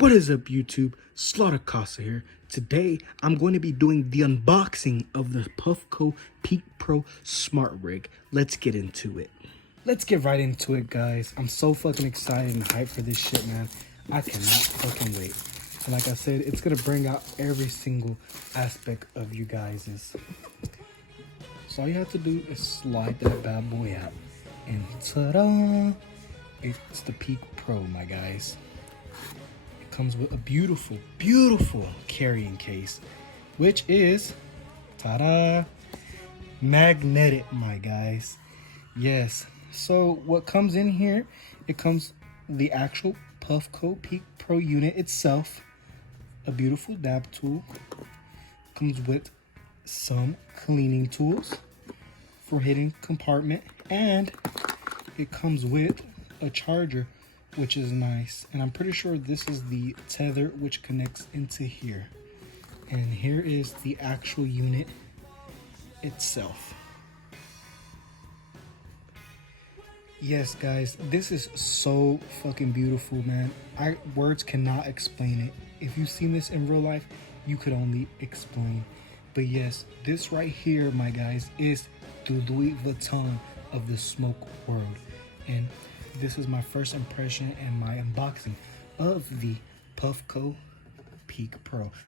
What is up, YouTube? Slaughter Casa here. Today, I'm going to be doing the unboxing of the Puffco Peak Pro Smart Rig. Let's get into it. Let's get right into it, guys. I'm so fucking excited and hyped for this shit, man. I cannot fucking wait. And like I said, it's going to bring out every single aspect of you guys's. So all you have to do is slide that bad boy out. And ta-da! It's the Peak Pro, my guys. Comes with a beautiful carrying case, which is ta-da, magnetic, my guys. Yes, so what comes in here, it comes the actual Puffco Peak Pro unit itself, a beautiful dab tool, comes with some cleaning tools for hidden compartment, and it comes with a charger, which is nice. And I'm pretty sure this is the tether which connects into here. And here is the actual unit itself. Yes, guys, this is so fucking beautiful, man. Words cannot explain it. If you've seen this in real life, you could only explain. But yes, this right here, my guys, is the Louis Vuitton of the smoke world. And this is my first impression and my unboxing of the Puffco Peak Pro.